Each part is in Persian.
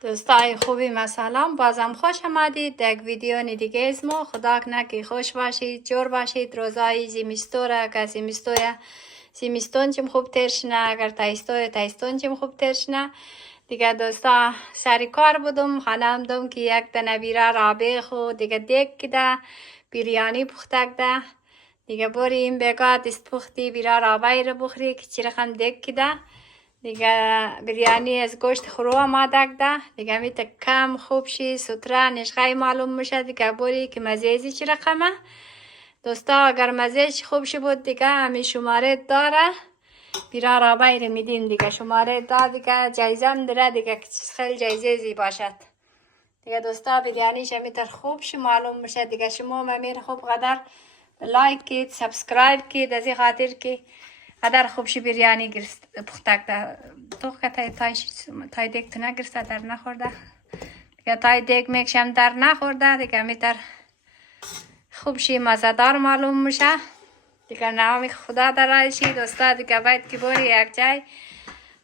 دوستای خوبی من سلام، بازم خوش آمدید در یک ویدیو دیگه از ما. خدا کنه که خوش باشید، جور باشید. روزای زمستوره که زمستون چیم خوب ترشنه، اگر تایستون چیم خوب ترشنه دیگه. دوستا سری کار بودم، خانم دوم که یک دنه بیره رابه خو دیگه دیگ کده بیریانی پختک ده دیگه. بریم بگاه دست پختی بیره رابه رو بخوری که چی رقم دیگ کده دیگه. بیریانی از گوشت خرو آماده ده دیگه. میت کم خوب شی سوتره نشغای معلوم میشه دیگه. بری که مزیزی چی رقمه دوستا. اگر مزیش خوب شی بود دیگه همی شماره داره بیرا رابعی رو میدیم دیگه. شماره دار دیگه، جایزه هم داره دیگه که خیلی جایزه زی باشد دیگه. دوستا بیریانیش همیتر خوب شی معلوم میشه دیگه. شما ممیر خوب قدر لایک کید، سبسکرایب کید، از این خاطر که قدر خوب شی بیریانی گرست پختک ده. تو که تای دیگ تو نگرسته در نخورده دیگه. تای دیگ میکشم در نخورده دیگه. میتر خوب شی مزدار معلوم میشه دیگه. نامی خدا در رایشی دوستا دیگه. باید که بری یک جای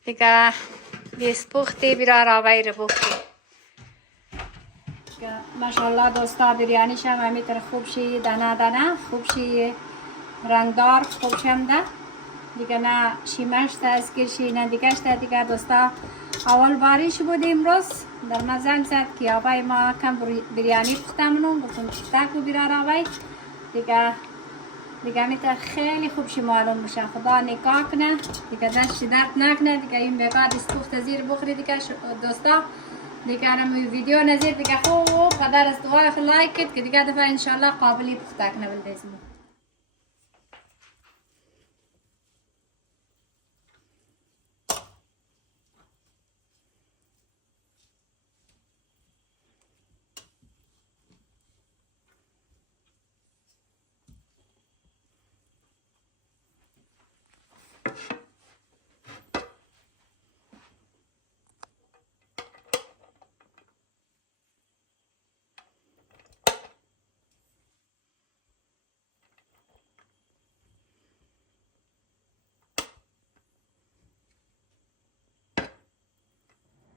دیگه دیست پختی بیرا راوی رو بختی دیگه. ماشاءالله دوستا بیریانیش هم همیتر خوب شی دانه دانه خوب شی رنگدار خوب شمده دیگه. نه شیمشت از گرشی نه دیگهشت دیگه. دوستا اول باریش بود امروز در مزنگ زد که آبای ما کم بیریانی پختمونم گفتم پختک و بیرا راوی دیگه. میتر خیلی خوب شی معلوم میشه. خدا نکاح کنه دیگه، دست درد نکنه دیگه. این بگاه دست پخت زیر بخوری دیگه دوستا دیگه. هم ویدیو نظیر دیگه خوب قدر از دعای خود لایک کد که دیگه دفعه انشالله قابلی پخته کنه بلدیزمون.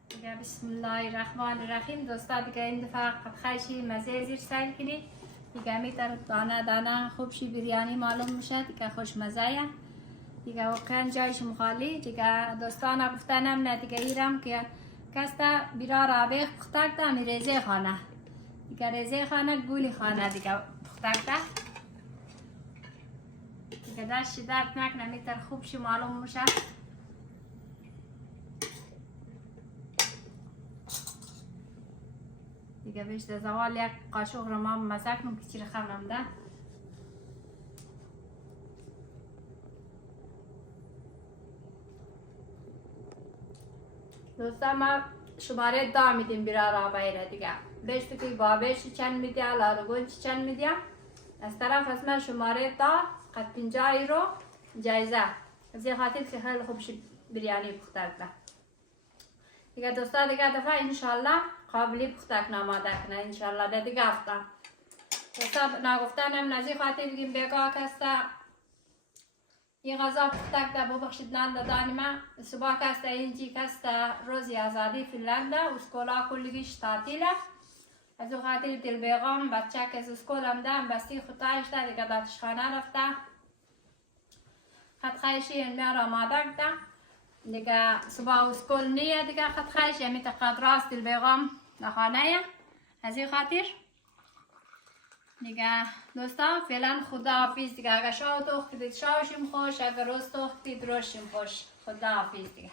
دیگه بسم الله الرحمن الرحیم دوستا دیگه. این دفعه قد خیشی مزه زیر سیل کنی دیگه. میتر دانه دانه خوب شی بیریانی معلوم میشه دیگه. خوش مزه دیگه. واقعا جایش مخالی دیگه. دوستان گفتنم نه دیگه. ایرم که کستا بیرا رابه پختک ده می ریزه خانه دیگه. ریزه خانه گولی خانه دیگه پختک ده دیگه. دست درد نکنه میتر خوب شی معلوم میشه دیگه. بیشتر زوال یک قاشق رو ما مزه کنم که چی رقم نمده دوستا. ما شماره دا میدیم بیرا رابعی را دیگه. بیشتر که بابش چند میدیم لالگون چند میدیم از طرف از من شماره دا قد 50 رو جایزه از این خاطر که خیلی خوب شی بیریانی پختک ده دیگه. دوستا دیگه دفعه انشالله قابلی پختک نماده کنه انشالله ده دیگه هفته دوستا. نگفتنم نزی خاطر بگیم بگاه کسته این غذا پختک ده ببخشید ننده دانی من صبح کسته اینجی کسته روزی آزادی فنلنده و اسکولا کلگیش تعطیله از او خاطر دل بیغام بچه که از اسکول هم ده بستی خطایش ده دیگه داتشخانه رفته خط خیشی این را آماده ده دیگه. صبح اسکول نیه دیگه خط خیش یمی تقدر راست دل بیغام نخانه از این خاطر دیگه. دوستا فعلا خدا حافظ دیگه. اگر شاو تو خدید شاوشیم خوش، اگر روز تو خدید روشیم خوش. خدا حافظ دیگه.